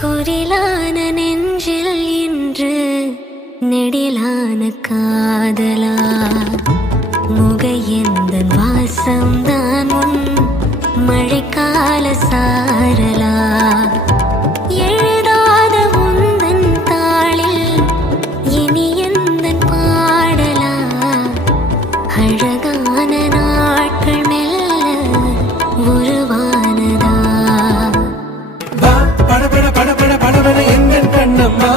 குரிலான நெஞ்சில் இன்று நெடிலான காதலா முகையெந்தன் வாசம்தான் உன் மழைக்கால சாரலா எழுதாத உந்தன் தாளில் இனி எந்தன் பாடலா அழகான நாட்கள் மெல்ல உருவானதா பட பட பட பட பட பட எங்கள் கண்ணம்மா